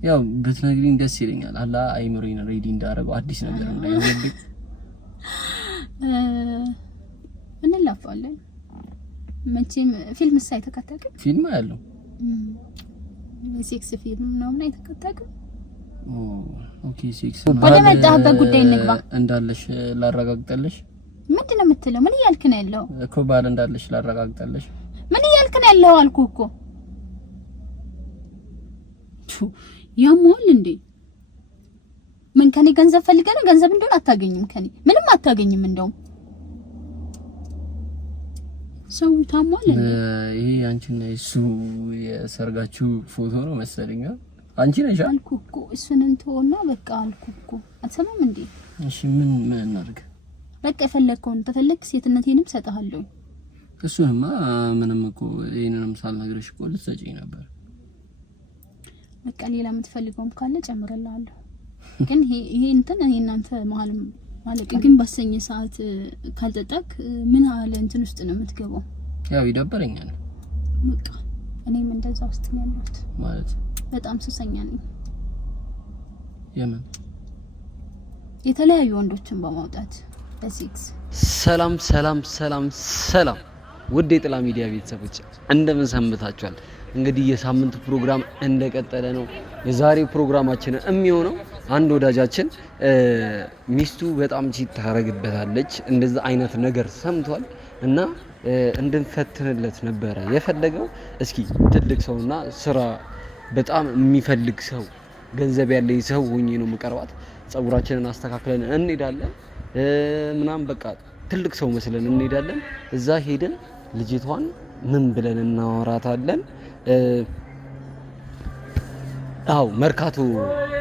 ያው ብትነግሪኝ ደስ ይለኛል። አላ አይምሮዬን ሬዲ እንዳደረገው አዲስ ነገር እንዳይሆንብኝ እንላፋለን። መቼም ፊልም ሳይተከታተክ ፊልም ያለው ሴክስ ፊልም ነው ምን አይተከታተክ? ኦኬ ሴክስ ወደ መጣህበት ጉዳይ እንግባ። እንዳለሽ ላረጋግጠልሽ። ምንድነው የምትለው? ምን እያልክ ነው ያለው? እኮ ባል እንዳለሽ ላረጋግጠልሽ። ምን እያልክ ነው ያለው አልኩህ እኮ። ያሞል እንዴ? ምን ከኔ ገንዘብ ፈልገህ ነው? ገንዘብ እንደሆነ አታገኝም ከኔ ምንም አታገኝም። እንደውም ሰው ታሟል እንዴ? ይሄ አንቺና እሱ የሰርጋችሁ ፎቶ ነው መሰለኝ። አንቺ ነሽ አልኩህ እኮ። እሱን እንተውና በቃ አልኩህ እኮ። አትሰማም እንዴ? እሺ ምን እናድርግ? በቃ የፈለግከውን ተፈለክ ሴትነቴንም ሰጣለሁ። እሱንማ ምንም እኮ ይሄንንም ሳልነግርሽ እኮ ልትሰጪኝ ነበር። በቃ ሌላ የምትፈልገውም ካለ ጨምረልሃለሁ። ግን ይሄ እንትን እናንተ መሀል ማለት ግን ባሰኘ ሰዓት ካልጠጣክ ምን አለ እንትን ውስጥ ነው የምትገባው? ያው ይደበረኛል። በቃ እኔም እንደዛ ውስጥ ነው ያለሁት። ማለት በጣም ሱሰኛ ነኝ። የምን የተለያዩ ወንዶችን በማውጣት በሴክስ። ሰላም ሰላም ሰላም ሰላም ውድ የጥላ ሚዲያ ቤተሰቦች እንደምን ሰንብታችኋል? እንግዲህ የሳምንቱ ፕሮግራም እንደቀጠለ ነው። የዛሬው ፕሮግራማችን የሚሆነው አንድ ወዳጃችን ሚስቱ በጣም ቺት ታረግበታለች እንደዛ አይነት ነገር ሰምቷል እና እንድንፈትንለት ነበረ የፈለገው። እስኪ ትልቅ ሰውና ስራ በጣም የሚፈልግ ሰው ገንዘብ ያለኝ ሰው ሆኜ ነው መቀርባት። ጸጉራችንን አስተካክለን እንሄዳለን ምናም በቃ ትልቅ ሰው መስለን እንሄዳለን። እዛ ሄደን ልጅቷን ምን ብለን እናወራታለን? አው መርካቶ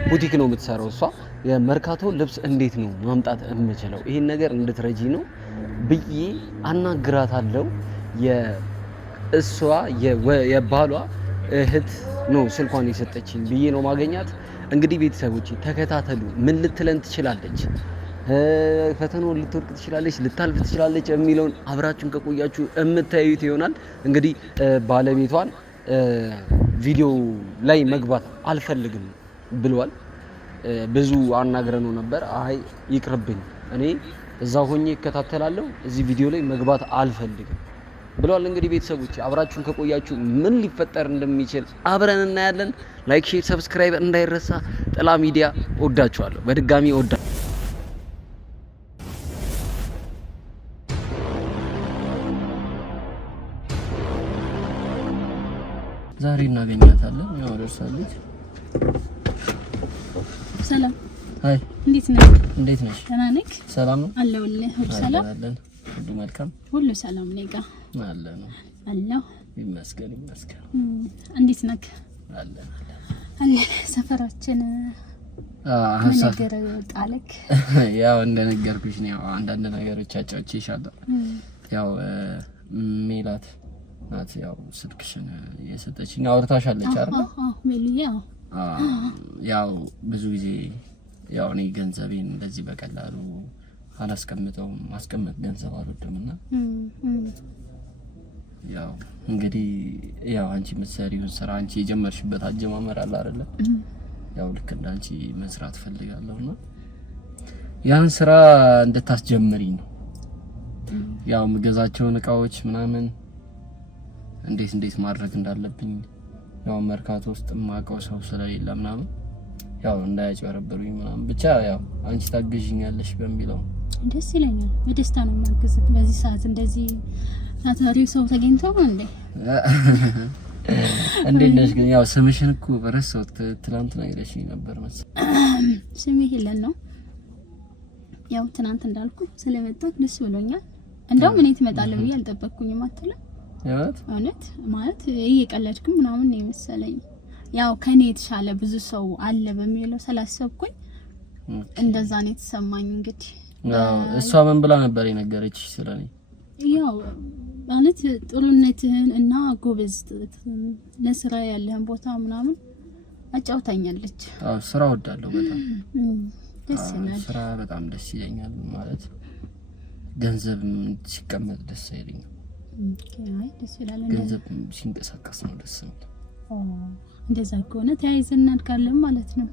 ቡቲክ ነው የምትሰራው እሷ። የመርካቶ ልብስ እንዴት ነው ማምጣት የምችለው? ይሄን ነገር እንድትረጂ ነው ብዬ አናግራታለሁ። የእሷ የባሏ እህት ነው ስልኳን የሰጠችኝ ብዬ ነው ማገኛት። እንግዲህ ቤተሰቦቼ ተከታተሉ። ምን ልትለን ትችላለች? ፈተናውን ልትወርቅ ትችላለች፣ ልታልፍ ትችላለች የሚለውን አብራችሁን ከቆያችሁ የምታዩት ይሆናል። እንግዲህ ባለቤቷን ቪዲዮ ላይ መግባት አልፈልግም ብሏል። ብዙ አናግረነው ነበር። አይ ይቅርብኝ፣ እኔ እዛ ሆኜ እከታተላለሁ፣ እዚህ ቪዲዮ ላይ መግባት አልፈልግም ብሏል። እንግዲህ ቤተሰቦች አብራችሁን ከቆያችሁ ምን ሊፈጠር እንደሚችል አብረን እናያለን። ላይክ፣ ሼር፣ ሰብስክራይብ እንዳይረሳ። ጥላ ሚዲያ ወዳችኋለሁ። በድጋሚ ወዳ ዛሬ እናገኛታለን። ያው ደርሳለች። ሰላም። ሃይ እንዴት ነህ? እንዴት ነሽ? ደህና ነህ? ሰላም ነው አለሁልህ። ሁሉ ሰላም አለን። ሁሉ መልካም፣ ሁሉ ሰላም ነኝ ጋር አለ ነው አለሁ። ይመስገን ይመስገን። እንዴት ነህ? አለን አለ ሰፈራችን ነገር ጣለክ? ያው እንደነገርኩሽ ነው። ያው አንዳንድ ነገሮች አጫውቼሻለሁ። ያው ሜላት ናት ያው ስልክሽን የሰጠችኝ። አውርታሻለች አይደል? ሜሊያ ያው ብዙ ጊዜ ያው እኔ ገንዘቤን እንደዚህ በቀላሉ አላስቀምጠውም። ማስቀመጥ ገንዘብ አልወድምና ያው እንግዲህ ያው አንቺ የምትሰሪውን ስራ አንቺ የጀመርሽበት አጀማመር አለ አይደል? ያው ልክ እንዳንቺ መስራት ፈልጋለሁና ያን ስራ እንድታስጀምሪኝ ነው። ያው የምገዛቸውን እቃዎች ምናምን እንዴት ማድረግ እንዳለብኝ ያው መርካቶ ውስጥ ማቀው ሰው ስለሌለ ምናምን ያው እንዳያጭበረብሩኝ ምናምን ብቻ ያው አንቺ ታግዢኛለሽ በሚለው ደስ ይለኛል። በደስታ ነው የማግዝህ። በዚህ ሰዓት እንደዚህ ታታሪው ሰው ተገኝተው እንዴ? እንዴት ነሽ ግን? ያው ስምሽን እኮ በረሳሁት። ትናንት ነግረሽኝ ነበር መሰለኝ። ስሜ ሄለን ነው። ያው ትናንት እንዳልኩ ስለመጣክ ደስ ብሎኛል። እንደው ምን ትመጣለህ ብዬ አልጠበቅኩኝም አትልም? እውነት ማለት እየቀለድኩ ምናምን ነው መሰለኝ። ያው ከኔ የተሻለ ብዙ ሰው አለ በሚለው ስላሰብኩኝ እንደዛ ነው የተሰማኝ። እንግዲህ እሷ ምን ብላ ነበር የነገረችሽ ስለኔ? ያው ማለት ጥሩነትህን እና ጎበዝ ለስራ ያለህን ቦታ ምናምን አጫውታኛለች። ስራ ወዳለሁ በጣም ደስ ይላል። ስራ በጣም ደስ ይለኛል። ማለት ገንዘብ ሲቀመጥ ደስ አይለኝም። አይ ደስ ይላል። ገንዘብ ሲንቀሳቀስ ነው ደስ የሚለው። እንደዛ ከሆነ ተያይዘን እናድጋለን ማለት ነው።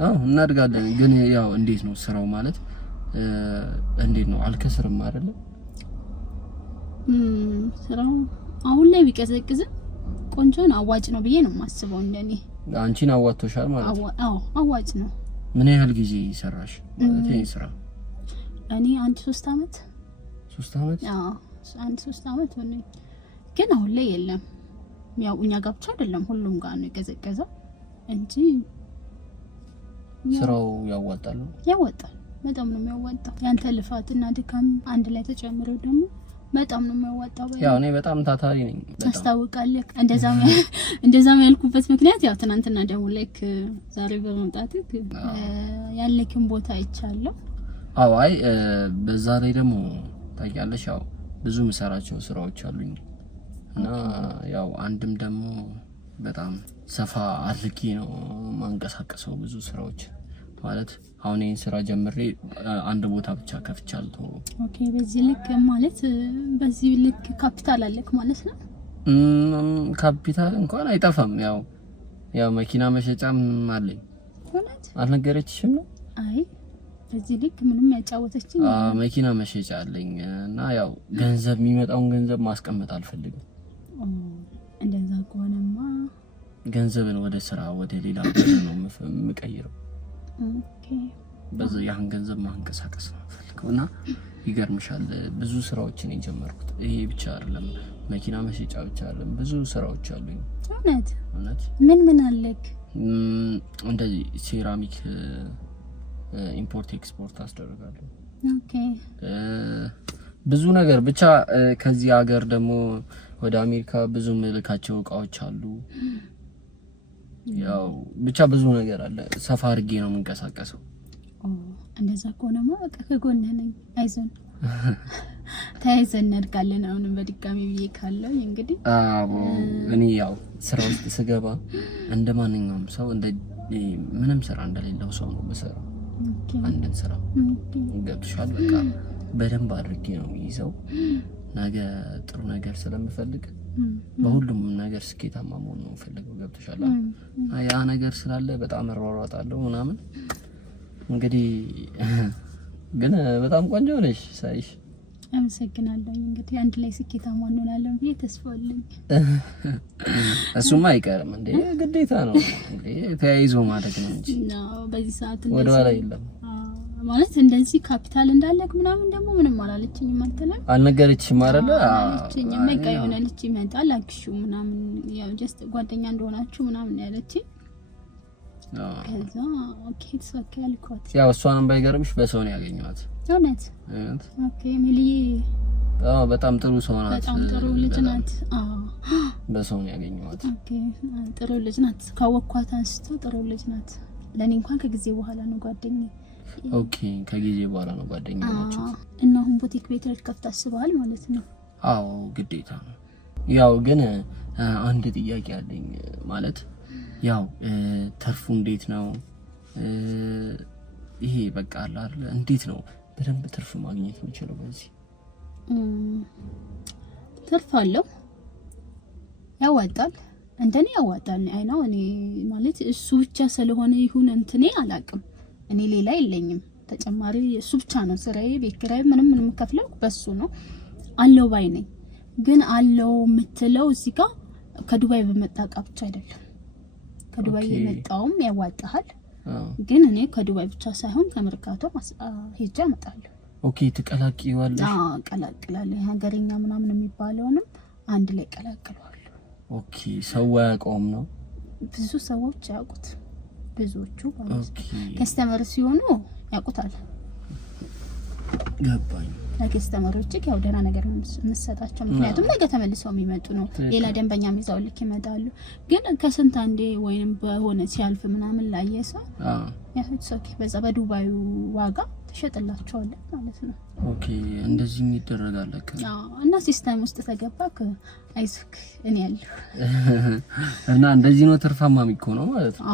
አዎ እናድጋለን። ግን ያው እንዴት ነው ስራው ማለት እንዴት ነው አልከስርም አይደለ? ስራው አሁን ላይ ቢቀዘቅዝም ቆንጆ ነው፣ አዋጭ ነው ብዬ ነው የማስበው እንደኔ። አንቺን አዋጥቶሻል ማለት ነው? አዎ አዋጭ ነው። ምን ያህል ጊዜ ሰራሽ ማለት ይሄ ስራ? እኔ 3 አመት 3 አመት? አዎ 3 አመት ሆነኝ። ግን አሁን ላይ የለም። ያው እኛ ጋር ብቻ አይደለም ሁሉም ጋር ነው የቀዘቀዘው እንጂ ስራው ያዋጣል። በጣም ነው የሚያዋጣው። ያንተ ልፋትና ድካም አንድ ላይ ተጨምሮ ደግሞ በጣም ነው የሚያዋጣው። ያው እኔ በጣም ታታሪ ነኝ። ታስታውቃለህ። እንደዛም ያልኩበት ምክንያት ያው ትናንትና ደግሞ ላይክ ዛሬ በመምጣትህ ያለክን ቦታ አይቻለሁ። አዎ አይ በዛ ላይ ደግሞ ታውቂያለሽ ያው ብዙ ምሰራቸው ስራዎች አሉኝ እና ያው አንድም ደግሞ በጣም ሰፋ አድርጌ ነው ማንቀሳቀሰው ብዙ ስራዎች ማለት አሁን ይሄን ስራ ጀምሬ አንድ ቦታ ብቻ ከፍቻለሁ። ኦኬ በዚህ ልክ ማለት በዚህ ልክ ካፒታል አለክ ማለት ነው? ካፒታል እንኳን አይጠፋም። ያው መኪና መሸጫም አለኝ። እውነት አልነገረችሽም ነው? አይ በዚህ ልክ ምንም ያጫወተችኝ መኪና መሸጫ አለኝ እና ያው ገንዘብ የሚመጣውን ገንዘብ ማስቀመጥ አልፈልግም። እንደዛ ከሆነማ ገንዘብን ወደ ስራ ወደ ሌላ ነገር ነው የምቀይረው። ኦኬ በዛ ያን ገንዘብ ማንቀሳቀስ ነው ፈልገውና ይገርምሻል ብዙ ስራዎችን የጀመርኩት ይሄ ብቻ አይደለም። መኪና መሸጫ ብቻ አይደለም፣ ብዙ ስራዎች አሉኝ። እውነት ምን አለክ? እንደዚህ ሴራሚክ ኢምፖርት ኤክስፖርት አስደርጋለሁ። ኦኬ ብዙ ነገር ብቻ ከዚህ ሀገር ደግሞ ወደ አሜሪካ ብዙ መልካቸው እቃዎች አሉ። ያው ብቻ ብዙ ነገር አለ። ሰፋ አድርጌ ነው የምንቀሳቀሰው። እንደዛ ከሆነማ በቃ ከጎንህ ነኝ። አይዞን ተያይዘን እናድጋለን። አሁንም በድጋሚ ብዬ ካለው እንግዲህ እኔ ያው ስራ ውስጥ ስገባ እንደማንኛውም ሰው እንደ ምንም ስራ እንደሌለው ሰው ነው የምሰራው። አንድን ስራ ገብቶሻል። በቃ በደንብ አድርጌ ነው የሚይዘው። ነገ ጥሩ ነገር ስለምፈልግ በሁሉም ነገር ስኬታማ መሆን ነው ፈልገው። ገብቶሻል። ያ ነገር ስላለ በጣም እሯሯጣለሁ ምናምን። እንግዲህ ግን በጣም ቆንጆ ነሽ ሳይሽ። አመሰግናለሁ። እንግዲህ አንድ ላይ ስኬታማ እንሆናለን ብዬ ተስፋ አለኝ። እሱማ አይቀርም እንዴ፣ ግዴታ ነው እንዴ፣ ተያይዞ ማደግ ነው እንጂ በዚህ ሰዓት ወደ ኋላ የለም ማለት እንደዚህ ካፒታል እንዳለክ ምናምን ደግሞ ምንም አላለችኝም። አልተለም አልነገረችሽም አይደለ? አለችኝ። መቃ የሆነ ልጅ ይመጣል አክሹ ምናምን ያው ጀስት ጓደኛ እንደሆናችሁ ምናምን ያለችኝ። ከዛ ኦኬ ተሳካ ያልኳት ያው እሷንም ባይገርምሽ በሰው ነው ያገኘኋት። እውነት? ኦኬ ሚሊዬ በጣም ጥሩ ሰው ናት። በጣም ጥሩ ልጅ ናት። በሰው ነው ያገኘኋት። ኦኬ ጥሩ ልጅ ናት። ካወኳት አንስቶ ጥሩ ልጅ ናት። ለኔ እንኳን ከጊዜ በኋላ ነው ጓደኛዬ። ኦኬ ከጊዜ በኋላ ነው ጓደኛችሁ? እና አሁን ቡቲክ ቤት ልትከፍት አስበሃል ማለት ነው? አዎ ግዴታ ነው። ያው ግን አንድ ጥያቄ አለኝ ማለት ያው ተርፉ እንዴት ነው ይሄ በቃ አለ አይደል? እንዴት ነው በደንብ ትርፍ ማግኘት የምችለው በዚህ? ትርፍ አለው፣ ያዋጣል። እንደኔ ያዋጣል። አይ ነው እኔ ማለት እሱ ብቻ ስለሆነ ይሁን እንትኔ አላቅም። እኔ ሌላ የለኝም ተጨማሪ እሱ ብቻ ነው ስራዬ። ቤት ኪራይ ምንም ከፍለው በሱ ነው አለው ባይ ነኝ። ግን አለው የምትለው እዚህ ጋር ከዱባይ በመጣ እቃ ብቻ አይደለም። ከዱባይ የመጣውም ያዋጣሃል። ግን እኔ ከዱባይ ብቻ ሳይሆን ከመርካቶ ሄጄ አመጣለሁ። ኦኬ ትቀላቅይዋለሽ? ቀላቅላለሁ። ሀገርኛ ምናምን የሚባለውንም አንድ ላይ ቀላቅለዋለሁ። ኦኬ ሰው ያውቀውም ነው? ብዙ ሰዎች ያውቁት፣ ብዙዎቹ ከስተመር ሲሆኑ ያውቁታል። ገባኝ። ለከስተመሮች ያው ደህና ነገር መስጠታቸው፣ ምክንያቱም ነገ ተመልሰው የሚመጡ ነው። ሌላ ደንበኛ ይዘው ልክ ይመጣሉ። ግን ከስንት አንዴ ወይንም በሆነ ሲያልፍ ምናምን ላየሰው ያው ኦኬ በዛ በዱባዩ ዋጋ ተሸጥላቸዋል ማለት ነው። ኦኬ እንደዚህ ይደረጋል ለካ። እና ሲስተም ውስጥ ተገባክ አይስክ እኔ ያለው እና እንደዚህ ነው ትርፋማ የሚሆነው ማለት ነው።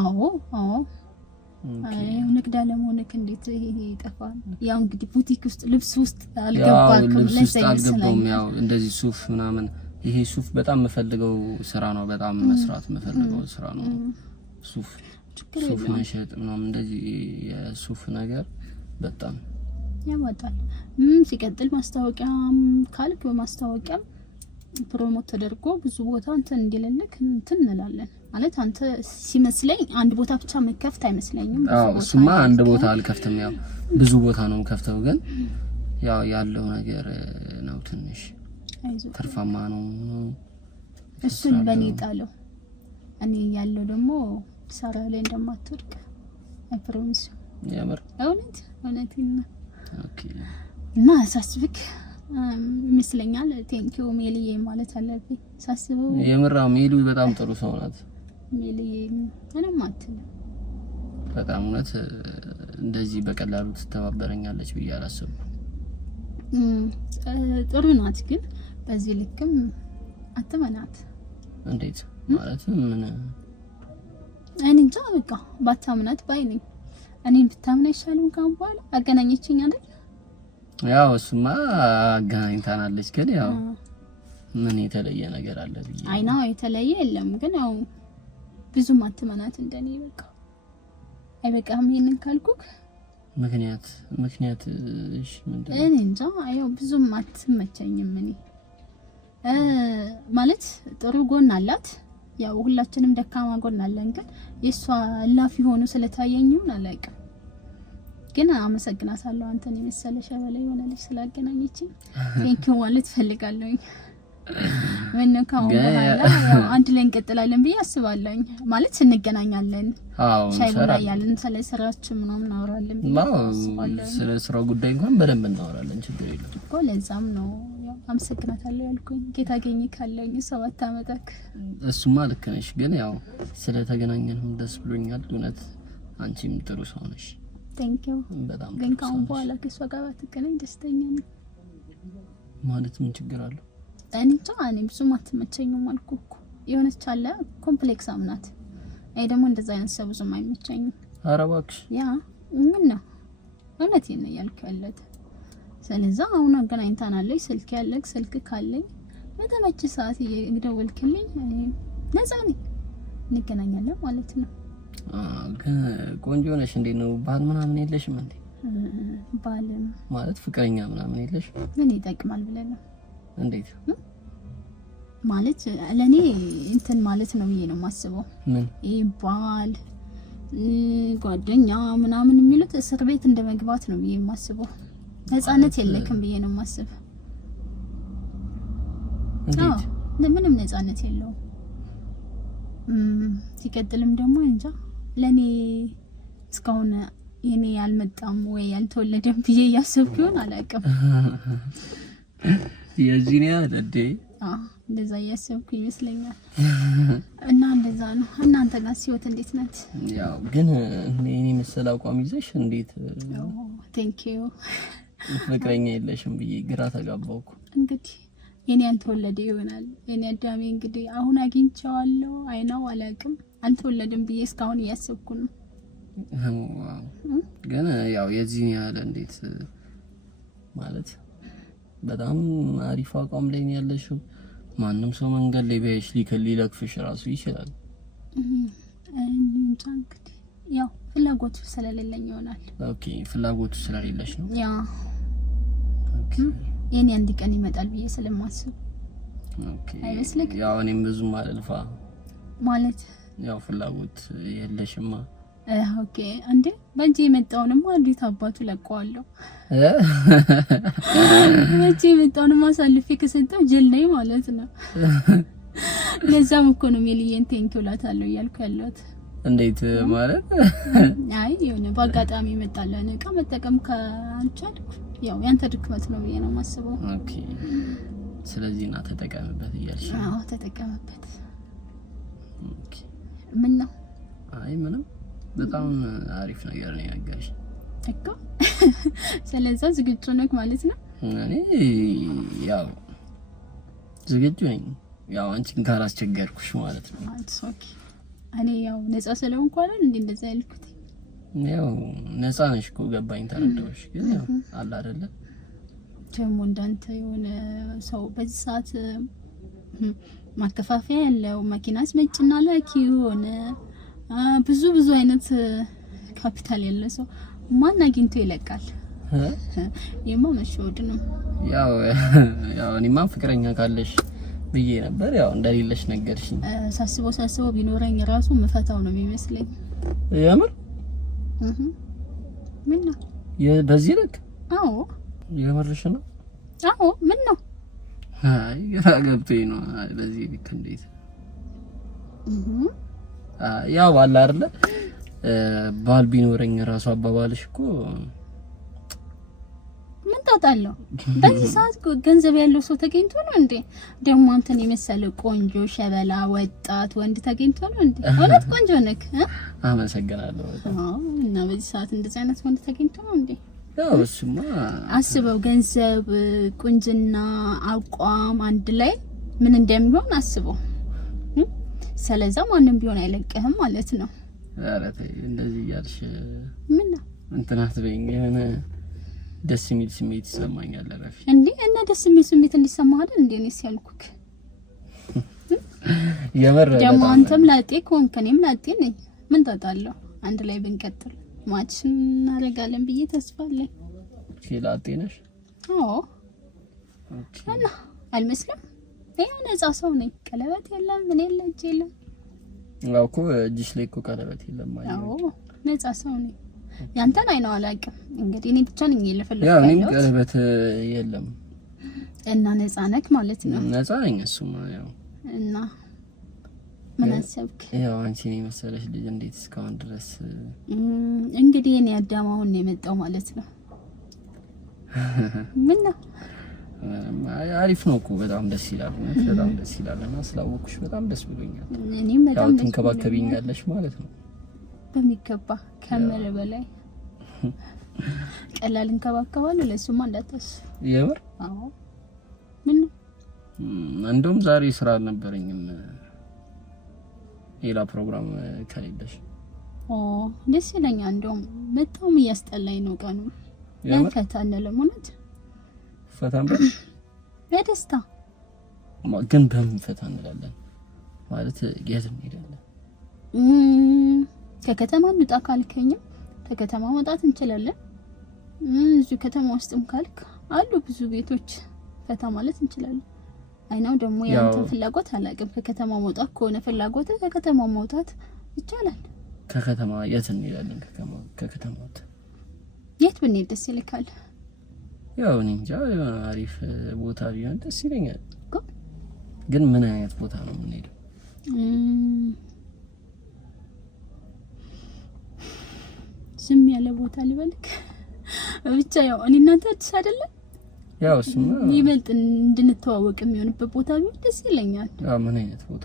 አዎ ንግድ አለመሆንክ እንዴት ይሄ ይጠፋል? ያው እንግዲህ ቡቲክ ውስጥ ልብስ ውስጥ አልገባክም። ለዚህ ያው እንደዚህ ሱፍ ምናምን ይሄ ሱፍ በጣም የምፈልገው ስራ ነው። በጣም መስራት የምፈልገው ስራ ነው። ሱፍ መሸጥ ምናምን እንደዚህ የሱፍ ነገር በጣም ያመጣል። ሲቀጥል ማስታወቂያም ካልክ በማስታወቂያ ፕሮሞት ተደርጎ ብዙ ቦታ እንትን እንዲልልክ እንትን እንላለን ማለት አንተ ሲመስለኝ አንድ ቦታ ብቻ መከፍት አይመስለኝም። እሱማ አንድ ቦታ አልከፍትም፣ ያው ብዙ ቦታ ነው ከፍተው፣ ግን ያው ያለው ነገር ነው ትንሽ ተርፋማ ነው። እሱን በኔ ጣለው። እኔ ያለው ደግሞ ሰራ ላይ እንደማትወድቅ አይ ፕሮሚስ። ያምር እውነት ኦኬ። እና ሳስብክ ይመስለኛል ቴንኪው ሜሊዬ ማለት አለብኝ ሳስበው። የምራ ሜሊ በጣም ጥሩ ሰው ናት። ሜሊዬ ምንም አትልም በጣም እውነት እንደዚህ በቀላሉ ትተባበረኛለች ብዬ አላሰብኩም። ጥሩ ናት፣ ግን በዚህ ልክም አትመናት። እንዴት ማለት ምን? እኔ እንጃ በቃ ባታምናት ባይ ነኝ። እኔን ብታምና ይሻላል። ካም በኋላ አገናኘችኝ አይደል? ያው እሱማ አገናኝታናለች፣ ግን ያው ምን የተለየ ነገር አለ ብዬ አይና የተለየ የለም፣ ግን ያው ብዙም አትመናት እንደኔ በቃ አይበቃም። ይሄንን ካልኩክ ምክንያት እሺ ምንድነው? እኔ እንጃ ያው ብዙም አትመቸኝም። እኔ ማለት ጥሩ ጎን አላት፣ ያው ሁላችንም ደካማ ጎን አለን፣ ግን የሷ ላፊ ሆኖ ስለታየኝ ይሁን አላውቅም፣ ግን አመሰግናታለሁ። አንተን የመሰለሽ በላይ ሆነ ልጅ ስላገናኘችኝ ቴንኪው ማለት ፈልጋለሁ። ምን ካው በኋላ ያው አንድ ላይ እንቀጥላለን ብዬ አስባለሁ። ማለት እንገናኛለን፣ ሻይ ቡና ያለን ስለ ስራችን ምናምን እናወራለን ብዬ አስባለሁ። ስለ ስራው ጉዳይ እንኳን በደንብ እናወራለን፣ ችግር የለም እኮ። ለዛም ነው ያው አመሰግናታለሁ ያልኩኝ። ጌታ ገኝ ካለኝ 7 አመታክ። እሱማ ልክ ነሽ፣ ግን ያው ስለተገናኘን ደስ ብሎኛል። እውነት አንቺም ጥሩ ሰው ነሽ። ቴንኪው በጣም ግን ካሁን በኋላ ከሷ ጋር ባትገናኝ ደስተኛ ነኝ። ማለት ምን ችግር አለው? እንጃ እኔ ብዙም አትመቸኝም አልኩህ እኮ። የሆነች አለ ኮምፕሌክስ አምናት። አይ ደግሞ እንደዛ አይነት ሰው ብዙም አይመቸኝም። ኧረ እባክሽ ያ ምን ነው እውነቴን ነው ያልኩህ ያለሁት። ስለዚህ አሁን አገናኝታናለች። ስልክ ያለክ ስልክ ካለኝ በተመቸ ሰዓት እየደወልክልኝ ነፃ ነኝ፣ እንገናኛለን ማለት ነው። ግን ቆንጆ ነሽ። እንዴት ነው ባል ምናምን የለሽም እንዴ? ባል ማለት ፍቅረኛ ምናምን የለሽ? ምን ይጠቅማል ብለህ ነው? እንዴት ማለት ለኔ እንትን ማለት ነው ብዬ ነው የማስበው። ምን ባል ጓደኛ ምናምን የሚሉት እስር ቤት እንደመግባት ነው ብዬ የማስበው። ነፃነት የለክም ብዬ ነው የማስበው። እንዴት ምንም ነፃነት የለውም። ሲቀጥልም ደግሞ እንጃ ለኔ እስካሁን የኔ ያልመጣም ወይ ያልተወለደም ብዬ እያሰብኩ ይሆን አላውቅም። የዚህ ነው አይደል? እንደዛ እያሰብኩ ይመስለኛል። እና እንደዛ ነው። እናንተ ጋር ህይወት እንዴት ናት? ያው ግን እኔ መሰል አቋም ይዘሽ እንዴት ቴንኪው ፍቅረኛ የለሽም ብዬ ግራ ተጋባውኩ። እንግዲህ የኔ ያልተወለደ ይሆናል። የኔ አዳሜ እንግዲህ አሁን አግኝቼዋለሁ። አይናው አላውቅም። አልተወለደም ብዬ እስካሁን እያሰብኩ ነው። ግን ያው የዚህ ነው ያለ እንዴት ማለት በጣም አሪፍ አቋም ላይ ነው ያለሽው። ማንም ሰው መንገድ ላይ ቢያይሽ ሊለክፍሽ ራሱ ይችላል። እንግዲህ ያው ፍላጎቱ ስለሌለኝ ይሆናል። ኦኬ ፍላጎቱ ስለሌለሽ ነው። ያ ኦኬ የኔ አንድ ቀን ይመጣል ብዬ ስለማስብ ኦኬ አይመስልክ? ያው እኔም ብዙም አልልፋ ማለት ያው ፍላጎት የለሽማ። ኦኬ እንዴ በእንጂ የመጣውንማ እንዴት አባቱ ለቀዋለሁ? በእንጂ የመጣውንማ አሳልፌ ከሰጠው ጀል ነኝ ማለት ነው። ለዛም እኮ ነው ሜሊየን ቴንኪው ላታለሁ እያልኩ ያለሁት። እንዴት ማለት? አይ የሆነ በአጋጣሚ ይመጣልን እቃ መጠቀም ካልቻልኩ ያው ያንተ ድክመት ነው ብዬ ነው የማስበው። ኦኬ ስለዚህ እና ተጠቀምበት እያልሽ? አዎ ተጠቀምበት። ኦኬ ምን ነው? አይ ምንም በጣም አሪፍ ነገር ነው ያጋሽ እኮ። ስለዚህ ዝግጁ ነህ ማለት ነው? እኔ ያው ዝግጁ ነኝ፣ ያው አንቺን ካላስቸገርኩሽ ማለት ነው። ኦኬ እኔ ያው ነፃ ስለሆንኩ አይደል እንዴ እንደዛ ያልኩት። ያው ነፃ ነሽ እኮ ገባኝ፣ ተረዳሁሽ። ግን ያው አለ አይደለ ደግሞ እንዳንተ የሆነ ሰው በዚህ ሰዓት ማከፋፈያ ያለው መኪናስ መጭና ላኪ ሆነ ብዙ አይነት ካፒታል ያለው ሰው ማን አግኝቶ ይለቃል? የማ መሸወድ ነው። ያው እኔማ ፍቅረኛ ካለሽ ብዬ ነበር። ያው እንደሌለሽ ነገርሽኝ። ሳስበው ቢኖረኝ ራሱ መፈታው ነው የሚመስለኝ። የምር ምን ነው በዚህ ልክ? አዎ የምርሽ ነው? አዎ ምን ነው? አይ ግራ ገብቶኝ ነው። በዚህ ልክ እንዴት? ያው አለ አይደለ ባል ቢኖረኝ ራሱ አባባልሽ እኮ ምን ታጣለው? በዚህ ሰዓት ገንዘብ ያለው ሰው ተገኝቶ ነው እንዴ? ደግሞ አንተን የመሰለ ቆንጆ ሸበላ ወጣት ወንድ ተገኝቶ ነው እንዴ? እውነት ቆንጆ ነክ? አመሰግናለሁ። እና በዚህ ሰዓት እንደዚህ አይነት ወንድ ተገኝቶ ነው እንዴ? ያው እሱማ አስበው፣ ገንዘብ፣ ቁንጅና፣ አቋም አንድ ላይ ምን እንደሚሆን አስበው። ስለዛ ማንንም ቢሆን አይለቅህም ማለት ነው። ኧረ ተይ እንደዚህ ያልሽ ምን ነው እንትናት በይኝ። የሆነ ደስ የሚል ስሜት ይሰማኛል። አረፊ እንዴ እና ደስ የሚል ስሜት እንዲሰማህ አይደል እንዴ እኔስ ያልኩክ? የመረ ደግሞ አንተም ላጤ ከሆንክ እኔም ላጤ ነኝ። ምን ታጣለው? አንድ ላይ ብንቀጥል ማች እናደርጋለን ብዬ ተስፋ አለኝ። እሺ ላጤ ነሽ? አዎ። ኦኬ እና አልመስልም? ይሄው ነፃ ሰው ነኝ። ቀለበት የለም ምን የለም እጅ የለም። ያው እኮ እጅሽ ላይ እኮ ቀለበት የለም ማለት ነው። አዎ ነፃ ሰው ነኝ። ያንተን አይነው አላውቅም። እንግዲህ እኔ ብቻ ነኝ የለፈለፈው። ያው እኔም ቀለበት የለም እና ነፃ ነክ ማለት ነው። ነፃ ነኝ። እሱማ ያው እና ምን አሰብክ? ያው አንቺን የመሰለሽ ልጅ እንዴት እስካሁን ድረስ እንግዲህ እኔ አዳማውን ነው የመጣው ማለት ነው። ምን ነው አሪፍ ነው እኮ በጣም ደስ ይላል። በጣም ደስ ይላል እና ስላወቅሽ በጣም ደስ ብሎኛል። እኔም በጣም ደስ ትንከባከቢኛለሽ ማለት ነው። በሚገባ ከመረ በላይ ቀላል እንከባከባለሁ። ለሱማ እንዳታስብ። የምር? አዎ። ምን ነው እንደውም ዛሬ ስራ አልነበረኝም። ሌላ ፕሮግራም ከሌለሽ ደስ ይለኛል። እንደውም በጣም እያስጠላኝ ነው ቀኑ። ለፈታ ለሞነት ፈታን በደስታ ግን በምን ፈታ እንላለን ማለት የት እንሄዳለን? ከከተማ እንውጣ ካልከኝም ከከተማ መውጣት እንችላለን። እዚህ ከተማ ውስጥም ካልክ አሉ ብዙ ቤቶች ፈታ ማለት እንችላለን። አይናው ደግሞ ያንተ ፍላጎት አላውቅም። ከከተማ መውጣት ከሆነ ፍላጎት ከከተማ መውጣት ይቻላል። ከከተማ የት እንሄዳለን? ከከተማ የት ብንሄድ ደስ ይልካል? ያው እኔ እንጃ አሪፍ ቦታ ቢሆን ደስ ይለኛል። ግን ምን አይነት ቦታ ነው የምንሄደው? ዝም ያለ ቦታ ልበልክ ብቻ። ያው እኔ እናንተ አዲስ አይደለም ያው እሱማ ይበልጥ እንድንተዋወቅ የሚሆንበት ቦታ ቢሆን ደስ ይለኛል። ያው ምን አይነት ቦታ?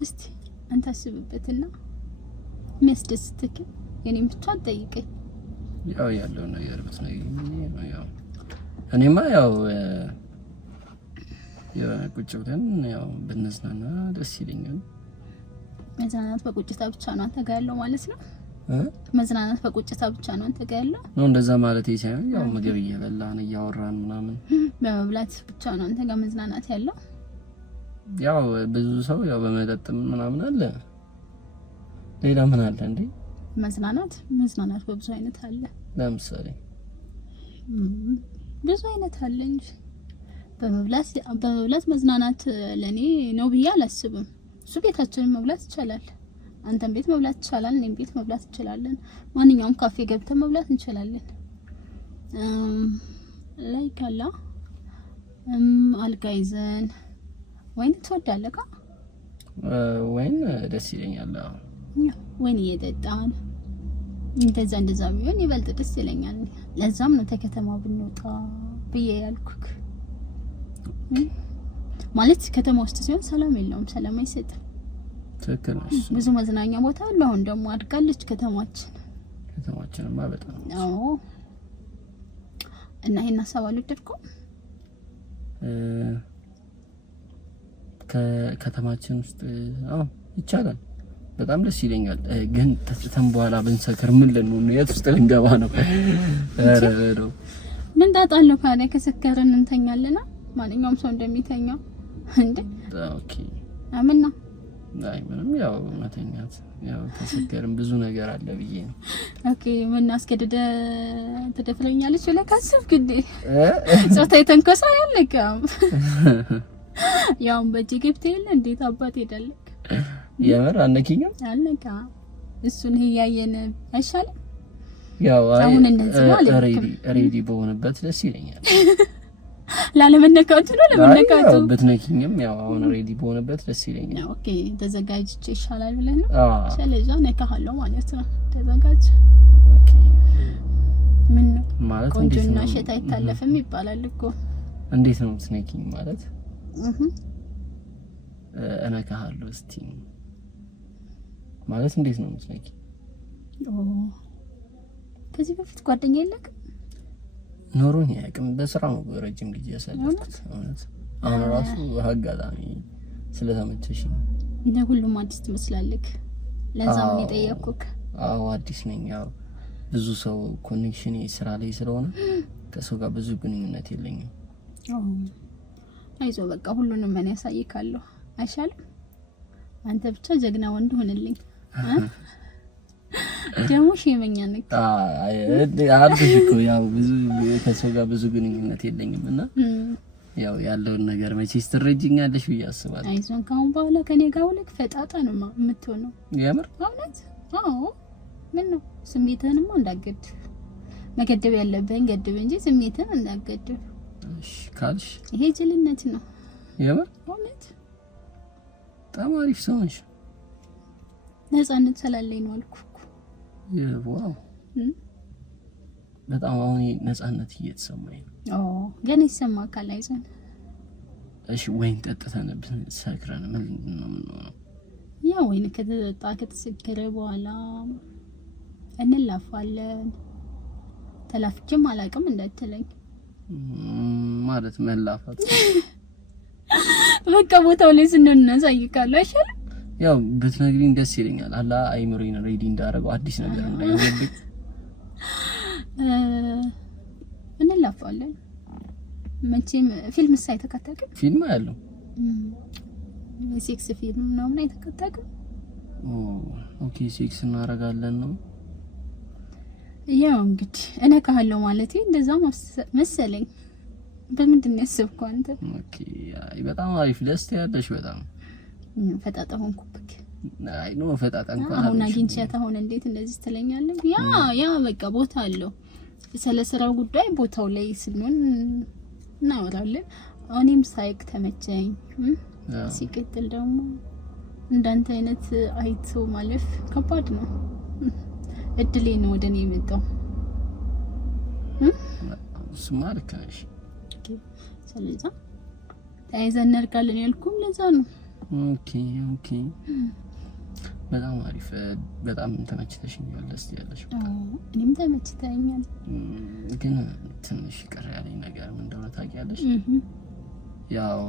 እስቲ አንተ አስብበትና የሚያስደስትክ የኔን ብቻ ጠይቀኝ። ያው ያለው ነገር በስነኝ ያው እኔማ ያው ቁጭ ብለን ያው ብንዝናና ደስ ይለኛል። መዝናናት በቁጭታ ብቻ ነው አንተ ጋር ያለው ማለት ነው? መዝናናት በቁጭታ ብቻ ነው አንተ ጋር ያለው ነው? እንደዛ ማለት ይሳይሆን ያው ምግብ እየበላን እያወራን ምናምን በመብላት ብቻ ነው አንተ ጋር መዝናናት ያለው? ያው ብዙ ሰው ያው በመጠጥ ምናምን አለ። ሌላ ምን አለ እንዴ? መዝናናት በብዙ አይነት አለ። ለምሳሌ ብዙ አይነት አለ እንጂ በመብላት መዝናናት ለኔ ነው ብዬ አላስብም። እሱ ቤታችንን መብላት ይቻላል። አንተም ቤት መብላት ይቻላል፣ እኔም ቤት መብላት እንችላለን። ማንኛውም ካፌ ገብተን መብላት እንችላለን። ላይክ አላ አልጋ ይዘን ወይን ትወዳለህ? ወይን ደስ ይለኛል። ወይን እየጠጣን እንደዛ ቢሆን ይበልጥ ደስ ይለኛል። ለዛም ነው ከከተማ ብንወጣ ብዬ ያልኩክ። ማለት ከተማ ውስጥ ሲሆን ሰላም የለውም፣ ሰላም አይሰጥም። ትክክል ነሽ። ብዙ መዝናኛ ቦታ አለ። አሁን ደግሞ አድጋለች ከተማችንማ በጣም አዎ። እና ይሄን ሀሳብ አልወደድኩም። ከከተማችን ውስጥ ይቻላል፣ በጣም ደስ ይለኛል። ግን ተስተን በኋላ ብንሰክር ምን ልንሆን ነው? የት ውስጥ ልንገባ ነው? ምን ታጣለው? ካለ ከሰከርን እንተኛለና ማንኛውም ሰው እንደሚተኛው እንዴ? ኦኬ አምና አይ ምንም ያው መተኛት ያው ተሰገርም ብዙ ነገር አለ ብዬ ነው። ኦኬ ምን አስገደደ ተደፍረኛለች ወላ ካስብ ግዴ ጾታ የተንኮሳ ያለቀም ያው በጅግብት የለ እንዴት አባት ሄዳለክ የምር አንኪኛ አለካ እሱን ያየን አይሻልም? ያው አሁን እንደዚህ ማለት ሬዲ በሆነበት ደስ ይለኛል። ላለመነካቱ ነው ለመነካቱ በትነኪኝም ያው አሁን ሬዲ በሆነበት ደስ ይለኛል። ኦኬ ተዘጋጅቼ ይሻላል ብለህ ነው? ስለዚህ ነካሃለው ማለት ነው። ተዘጋጅ። ኦኬ ምን ነው ማለት ቆንጆና ሸታ አይታለፍም ይባላል እኮ። እንዴት ነው ትነኪኝ ማለት? እነካሃለው እስቲ ማለት እንዴት ነው ትነኪ? ከዚህ በፊት ጓደኛ የለክ? ኖሮኝ ያቅም በስራ ነው ረጅም ጊዜ ያሳለፍኩት። አሁን ራሱ አጋጣሚ ስለተመቸሽ እንደ ሁሉም አዲስ ትመስላለክ። ለዛም ነው የጠየቅኩክ። አዎ አዲስ ነኝ። ያው ብዙ ሰው ኮኔክሽን ስራ ላይ ስለሆነ ከሰው ጋር ብዙ ግንኙነት የለኝም። አይዞህ በቃ ሁሉንም እኔ ያሳይካለሁ። አይሻልም? አንተ ብቻ ጀግና ወንድ ሆነልኝ። ደሞ ሸመኛ ነክ አልኩሽ እኮ ያው ብዙ ከሰው ጋር ብዙ ግንኙነት የለኝም እና ያው ያለውን ነገር መቼስ ትረጂኛለሽ ብዬ አስባለሁ። አይዞን ካሁን በኋላ ከኔ ጋር ወለክ ፈጣጣ ነው የምትሆነው። የምር እውነት? አዎ ምን ነው ስሜትህንማ እንዳገድ መገደብ ያለብህን ገድብ እንጂ ስሜትህን እንዳገድብ። እሺ ካልሽ ይሄ ጅልነት ነው። የምር እውነት ተማሪፍ ሰው ነሽ። ነፃነት ስላለኝ ነው አልኩ። ዋው በጣም አሁን ነፃነት እየተሰማኝ ነው። ገና ይሰማካል። አይዞን። እሺ ወይን ጠጥተን ሰክረን ምን ነው የምንሆነው? ያው ወይን ከተጠጣ ከተሰከረ በኋላ እንላፋለን። ተላፍቼም አላውቅም እንዳትለኝ። ማለት መላፋት በቃ ቦታው ላይ ስንሆን እናሳይካለሁ። አይሻልም? ያው ብትነግሪኝ ደስ ይለኛል። አላ አይምሮዬን ሬዲ እንዳደረገው አዲስ ነገር እንዳይሆንብኝ እንላፋለን። መቼም ፊልም ሳይተከታተል ፊልም ያለው ሴክስ ፊልም ነው ምን አይተከታተል? ኦኬ ሴክስ እናደርጋለን ነው ያው እንግዲህ እነካለሁ ማለት እንደዛ መሰለኝ። በምንድን ነው ያሰብከው አንተ? ኦኬ አይ በጣም አሪፍ ደስ ያለሽ በጣም ፈጣጣ ሆንኩብክ። አይ ነው ፈጣጣ እንኳን አሁን አግኝቻት አሁን እንዴት እንደዚህ ትለኛለህ? ያ በቃ ቦታ አለው። ስለ ስራው ጉዳይ ቦታው ላይ ስንሆን እናወራለን። እኔም ሳይክ ተመቸኝ። ሲቀጥል ደግሞ እንዳንተ አይነት አይቶ ማለፍ ከባድ ነው። እድሌ ነው ወደኔ የመጣው። ስማርክ ነሽ። ስለዚህ ታይዘን እናርጋለን ያልኩም ለዛ ነው። ኦኬ በጣም አሪፍ በጣም ተመችተሽኛል። ደስ ያለሽ እኔም ተመችተኛል። ግን ትንሽ ቀር ያለኝ ነገር ምን እንደሆነ ታውቂያለሽ? ያው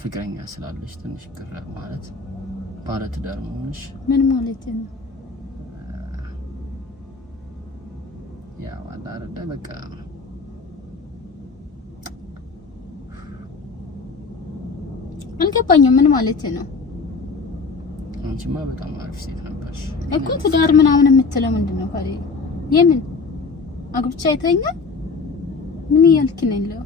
ፍቅረኛ ስላለሽ ትንሽ ቀር ማለት ባለ ትዳር መሆንሽ ምን ማለት ነው? ያው አላረዳ በቃ አልገባኝም። ምን ማለት ነው? አንቺማ በጣም አሪፍ ሴት ነበርሽ እኮ። ትዳር ምናምን የምትለው ምንድነው? ካለ የምን አግብቻ አይተኛ ምን ያልክ ነው?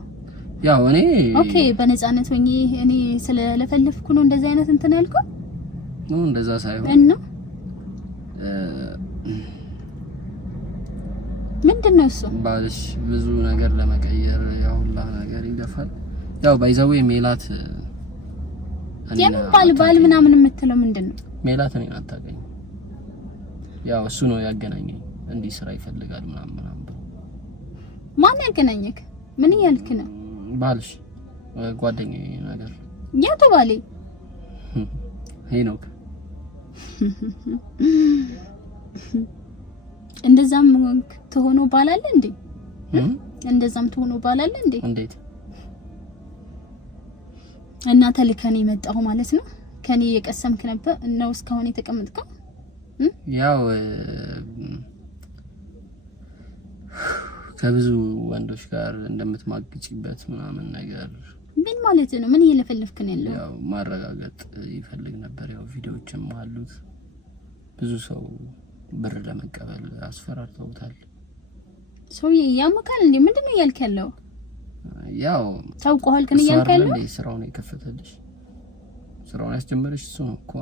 ያው እኔ ኦኬ በነፃነት ሆኜ እኔ ስለለፈለፍኩ ነው እንደዛ አይነት እንትን ያልከው ነው? እንደዛ ሳይሆን እና ምንድነው እሱ? ባልሽ ብዙ ነገር ለመቀየር ያው ሁላ ነገር ይለፋል። ያው ባይዛው ሜላት የምን ባል ምናምን የምትለው ምንድነው? ሜላት እኔን አታውቀኝ። ያው እሱ ነው ያገናኘኝ። እንዲህ ስራ ይፈልጋል ምናምን ብሎ። ማን ያገናኘክ? ምን ያልክ ነው? ባልሽ ጓደኛዬ ነገር ያቱ ባሌ ሄኖክ። እንደዛም ተሆኖ ባላለ እንዴ? እንደዛም ተሆኖ ባላለ እንዴ? እንዴት እና ተልከኔ መጣሁ ማለት ነው? ከኔ የቀሰምክ ነበር ነው እስካሁን ከብዙ ወንዶች ጋር እንደምትማግጪበት ምናምን ነገር ምን ማለት ነው? ምን እየለፈለፍክ ነው ያለው? ያው ማረጋገጥ ይፈልግ ነበር። ያው ቪዲዮዎችም አሉት። ብዙ ሰው ብር ለመቀበል አስፈራርተውታል። ሰውዬ ያመካል እንዴ? ምንድነው እያልክ ያለው? ያው ታውቀዋል ግን እያልክ ያለው ስራውን የከፈተልሽ ስራውን ያስጀመረሽ እሱ ነው እኮ።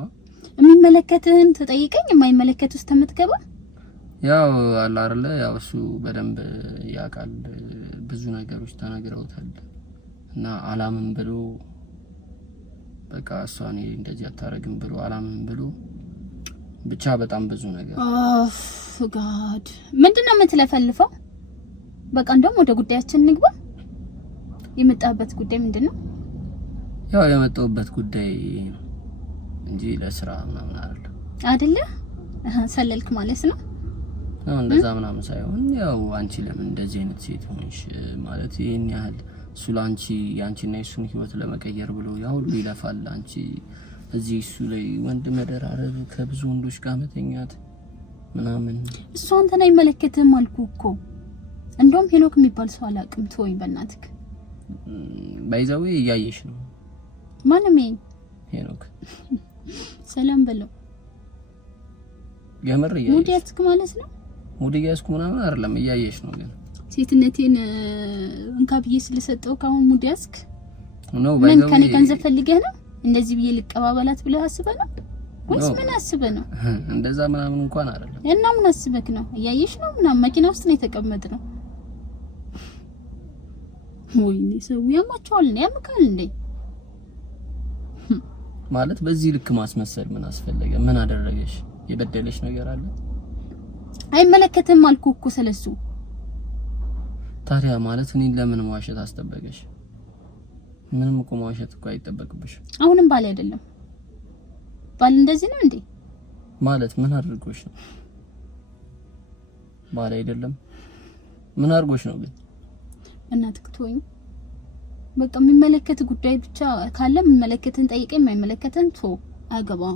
የሚመለከትህን ተጠይቀኝ የማይመለከት ውስጥ ተምትገባ ያው አለ አይደለ? ያው እሱ በደንብ ያውቃል። ብዙ ነገሮች ተናግረውታል እና አላምን ብሎ በቃ እሷን እንደዚህ አታረግም ብሎ አላምን ብሎ ብቻ በጣም ብዙ ነገር ጋድ ምንድነው የምትለፈልፈው? በቃ እንደውም ወደ ጉዳያችን እንግባ። የመጣበት ጉዳይ ምንድነው? ያው የመጣበት ጉዳይ እንጂ ለስራ ምናምን አይደለ? ሰለልክ ማለት ነው? ነው እንደዛ ምናምን ሳይሆን ያው አንቺ ለምን እንደዚህ አይነት ሴት ሆነሽ ማለት ይሄን ያህል እሱ ላንቺ ያንቺና የሱን ህይወት ለመቀየር ብሎ ያው ሁሉ ይለፋል። አንቺ እዚህ እሱ ላይ ወንድ መደራረብ ከብዙ ወንዶች ጋር መተኛት ምናምን እሱ አንተን አይመለከትም አልኩህ እኮ። እንደውም ሄኖክ የሚባል ሰው አላውቅም። ተወኝ በእናትህ። ባይዛው እያየሽ ነው። ማንም ሄኖክ ሰላም በለው። ገመር እያየሽ ሙድ ያዝክ ማለት ነው? ሙድ ያዝኩ ምናምን አይደለም እያየሽ ነው። ግን ሴትነቴን እንካብዬ ስለሰጠው ካሁን ሙድ ያዝክ ነው? ምን ከኔ ገንዘብ ፈልገህ ነው እንደዚህ ብዬ ልቀባበላት ብለህ አስበህ ነው ወይስ ምን አስበህ ነው? እንደዛ ምናምን እንኳን አይደለም። እና ምን አስበህ ነው? እያየሽ ነው ምናምን መኪና ውስጥ ነው የተቀመጥነው። ወይኔ ሰው ያማቸዋል ነው ያምካል እንዴ? ማለት በዚህ ልክ ማስመሰል ምን አስፈለገ? ምን አደረገሽ? የበደለሽ ነገር አለ? አይመለከትም አልኩህ እኮ ስለሱ። ታዲያ ማለት እኔን ለምን መዋሸት አስጠበቀሽ? ምንም እኮ መዋሸት እኮ አይጠበቅብሽ። አሁንም ባል አይደለም። ባል እንደዚህ ነው እንዴ? ማለት ምን አድርጎሽ ነው? ባል አይደለም ምን አድርጎሽ ነው ግን? እናትህ ትወኝ በቃ የሚመለከት ጉዳይ ብቻ ካለ የሚመለከትን ጠይቀኝ፣ የማይመለከትን ቶ አገባው።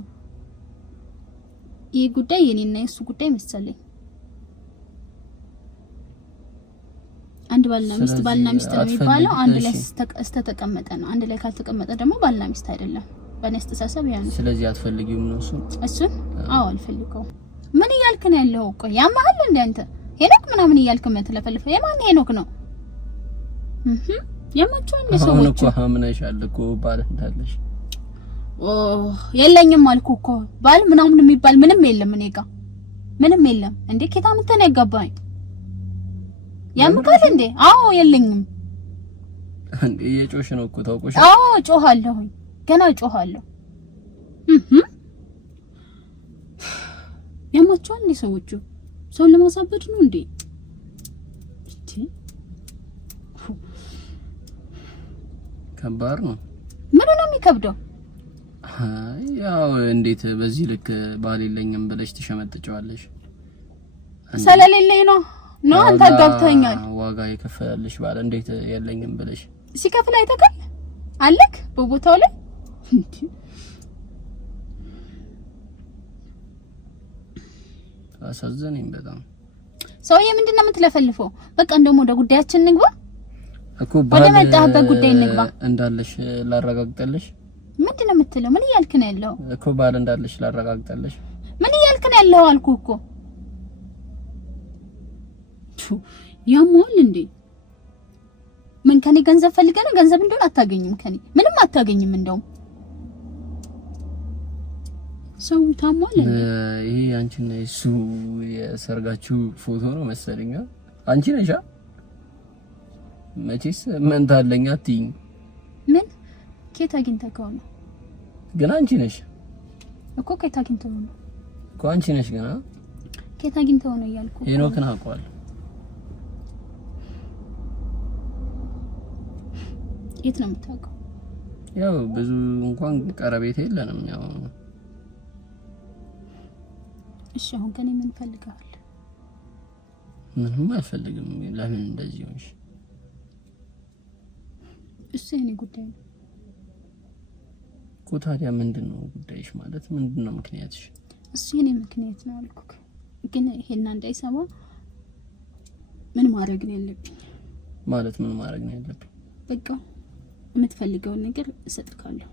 ይሄ ጉዳይ የኔና የሱ ጉዳይ መሰለኝ። አንድ ባልና ሚስት ነው የሚባለው አንድ ላይ ተቀመጠ ነው። አንድ ላይ ካልተቀመጠ ደግሞ ባልና ሚስት አይደለም። በእኔ አስተሳሰብ ያ ነው። ስለዚህ አትፈልጊውም ነው እሱን? አዎ አልፈልገው። ምን እያልክ ነው ያለው? ቆይ ያማሃል እንደ አንተ ሄኖክ ምናምን እያልክ መተለፈልፈ የማን ሄኖክ ነው? የማቻን ለሰዎች እኮ ሀምነሻል እኮ ባል እንዳለሽ። የለኝም አልኩ እኮ ባል ምናምን የሚባል ምንም የለም እኔ ጋር ምንም የለም። እንዴ ኬታ ምንተን ያጋባኝ ያምካል እንዴ? አዎ የለኝም። እንዴ የጮሽ ነው እኮ ታውቆሽ? አዎ ጮሃለሁ፣ ገና ጮሃለሁ። ያማቻን ለሰዎች ሰው ለማሳበድ ነው እንዴ? ከባድ ነው። ምን ነው የሚከብደው? ያው እንዴት በዚህ ልክ ባል የለኝም ብለሽ ትሸመጥጫለሽ? ስለሌለኝ ነው አንተ አጋብተኛል። ዋጋ የከፈልሽ ባል እንዴት የለኝም ብለሽ ሲከፍል አይተካል አለክ በቦታው ላይ አሳዘነኝ በጣም። ሰውዬ ምንድነው የምትለፈልፈው? በቃ እንደውም ወደ ጉዳያችን እንግባ እኮ ባል ወደ መጣህበት ጉዳይ እንግባ። እንዳለሽ ላረጋግጥልሽ። ምንድነው የምትለው? ምን እያልክ ነው ያለው? እኮ ባል እንዳለሽ ላረጋግጥልሽ። ምን እያልክ ነው ያለው አልኩህ እኮ። ያሟል እንዴ? ምን ከኔ ገንዘብ ፈልገህ ነው? ገንዘብ እንደሆነ አታገኝም፣ ከኔ ምንም አታገኝም። እንደውም ሰው ታሟል እንዴ? ይሄ አንቺና እሱ የሰርጋችሁ ፎቶ ነው መሰለኝ። አንቺ ነሽ? መቼስ ምን ታለኛ አትይኝ። ምን ኬት አግኝተከው ነው? ግን አንቺ ነሽ እኮ። ኬት አግኝተው ነው እኮ አንቺ ነሽ። ገና ኬት አግኝተው ነው እያልኩ ሄኖክን አውቀዋለሁ። የት ነው የምታውቀው? ያው ብዙ እንኳን ቀረቤት የለንም። ያው እሺ አሁን ከኔ ምን ፈልጋል? ምንም አልፈልግም። ለምን እንደዚህ ሆንሽ? እሱ የኔ ጉዳይ ነው እኮ። ታዲያ ምንድነው ጉዳይሽ? ማለት ምንድነው ምክንያትሽ? እሱ የኔ ምክንያት ነው አልኩክ። ግን ይሄና እንዳይሰማ ምን ማድረግ ነው ያለብኝ? ማለት ምን ማድረግ ነው ያለብኝ? በቃ የምትፈልገውን ነገር እሰጥካለሁ።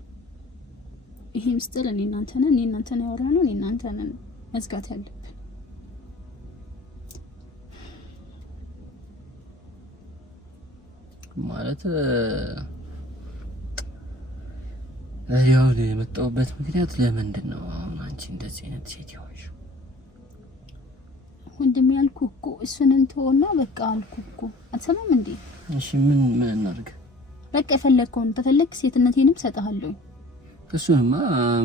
ይሄ ምስጢር እኔ እናንተ ነን ያወራነው፣ እኔ እናንተ ነን መዝጋት ያለብን። ማለት ያው የመጣሁበት ምክንያት ለምንድን ነው? አሁን አንቺ እንደዚህ አይነት ሴት ይሆንሽ? ወንድም ያልኩህ እኮ እሱን እንተውና በቃ አልኩህ እኮ አትሰማም እንዴ? እሺ ምን እናድርግ? በቃ የፈለግከውን ተፈለክ ሴትነቴንም ሰጣለሁ። እሱንማ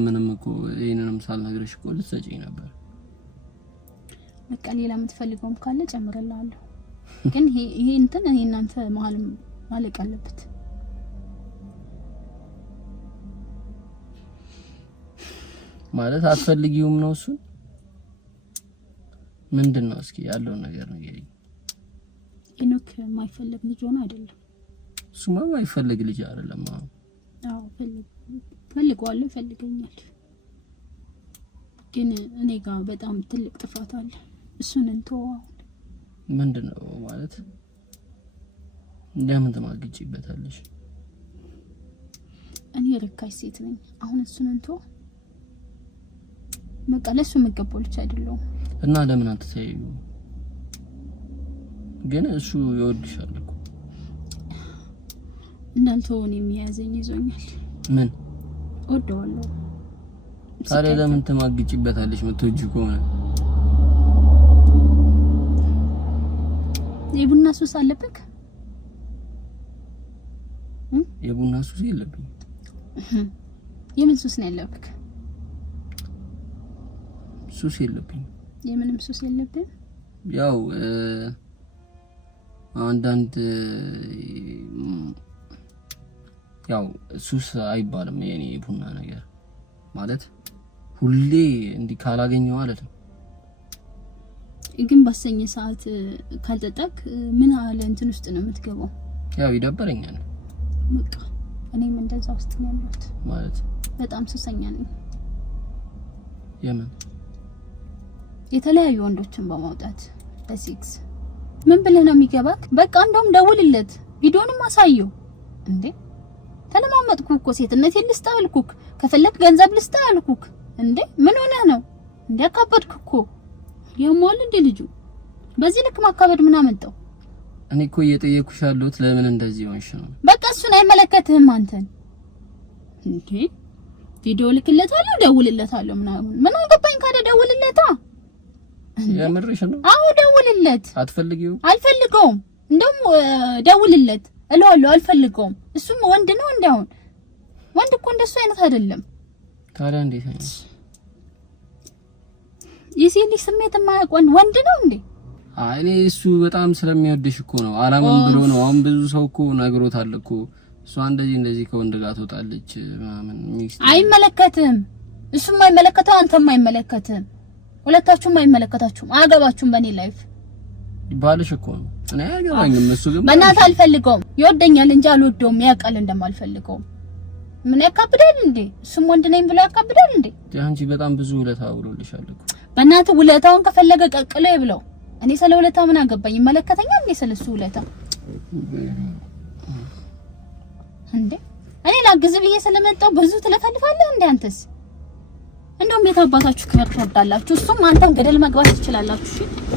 ምንም እኮ ይሄንንም ሳልነግርሽ እኮ ልትሰጪኝ ነበር። በቃ ሌላ የምትፈልገውም ካለ ጨምርልሃለሁ። ግን ይሄ እንትን እኔ እናንተ መሀል ማለቅ አለበት። ማለት አትፈልጊውም ነው እሱን? ምንድነው እስኪ ያለው ነገር ንገሪኝ። ኢኖክ የማይፈልግ ልጅ ሆነ አይደለም? እሱማ የማይፈልግ ልጅ አይደለም። አዎ ፈልገዋለሁ፣ ፈልገኛል። ግን እኔ ጋር በጣም ትልቅ ጥፋት አለ። እሱን እንተወው። ምንድነው ማለት? እንደምን ተማግጪበታለሽ? እኔ ርካሽ ሴት ነኝ። አሁን እሱን እንተወው። በቃ ለሱ መገባው ልጅ አይደለም። እና ለምን አትተይው? ግን እሱ ይወድሻል እኮ። እንዳልተወው የሚያዘኝ ይዞኛል። ምን ወደዋለሁ። ታዲያ ለምን ተማግጪበታለሽ? መተውጂ ከሆነ የቡና ሱስ አለብክ? የቡና ሱስ የለብኝ። የምን ሱስ ነው ያለብክ? ሱስ የለብኝ። የምንም ሱስ የለብኝ። ያው አንዳንድ ያው ሱስ አይባልም የኔ ቡና ነገር ማለት ሁሌ እንዲህ ካላገኘው ማለት ነው። ግን ባሰኘ ሰዓት ካልጠጣክ ምን አለ እንትን ውስጥ ነው የምትገባው? ያው ይደበረኛል። በቃ እኔም እንደዛ ውስጥ ነው ያለሁት። ማለት በጣም ሱሰኛ ነኝ። የምን የተለያዩ ወንዶችን በማውጣት በሴክስ ምን ብለህ ነው የሚገባክ? በቃ እንደውም ደውልለት፣ ቪዲዮንም አሳየው። እንዴ ተለማመጥኩ እኮ ሴትነቴን ልስጥህ አልኩክ፣ ከፈለክ ገንዘብ ልስጥህ አልኩክ። እንዴ ምን ሆነህ ነው? እንዴ አካበድክ እኮ የሞል እንደ ልጁ በዚህ ልክ ማካበድ ምን አመጣው? እኔ እኮ እየጠየኩሽ ያለሁት ለምን እንደዚህ ሆንሽ ነው። በቃ እሱን አይመለከትህም አንተን። እንዴ ቪዲዮ ልክለታለሁ፣ ደውልለታለሁ ምናምን ምን አገባኝ ካለ ደውልለታ። የምርሽ ነው? አዎ ደውልለት። አትፈልጊው? አልፈልገውም። እንደውም ደውልለት እለዋለሁ። አልፈልገውም። እሱም ወንድ ነው እንዳሁን ወንድ እኮ እንደሱ አይነት አይደለም። ታዲያ እንዴት አይነት የሴት ልጅ ስሜት የማያውቅ ወንድ ነው እንዴ? እኔ እሱ በጣም ስለሚወድሽ እኮ ነው። አላማም ብሎ ነው። አሁን ብዙ ሰው እኮ ነግሮታል እኮ እሷ እንደዚህ ከወንድ ጋር ትወጣለች ምናምን። አይመለከትህም። እሱም አይመለከተው፣ አንተም አይመለከትህም። ሁለታችሁም አይመለከታችሁም። አያገባችሁም በእኔ ላይፍ። ባልሽ እኮ ነው። እኔ አያገባኝም። እሱ ግን በእናትህ አልፈልገውም። ይወደኛል እንጂ አልወደውም። ያውቃል እንደማልፈልገው። ምን ያካብዳል እንዴ? እሱም ወንድ ነኝ ብሎ ያካብዳል እንዴ? አንቺ በጣም ብዙ ውለታ ውሎልሻል እኮ። በእናትህ ውለታውን ከፈለገ ቀቅሎ ይብለው። እኔ ስለ ውለታ ምን አገባኝ? ይመለከተኛል እንዴ ስለሱ ውለታ? እንዴ እኔ ላግዝ ብዬ ስለመጣው ብዙ ትለፈልፋለህ እንዴ አንተስ? እንደውም የታባታችሁ ክብር ትወዳላችሁ። እሱም አንተም ገደል መግባት ትችላላችሁ። እሺ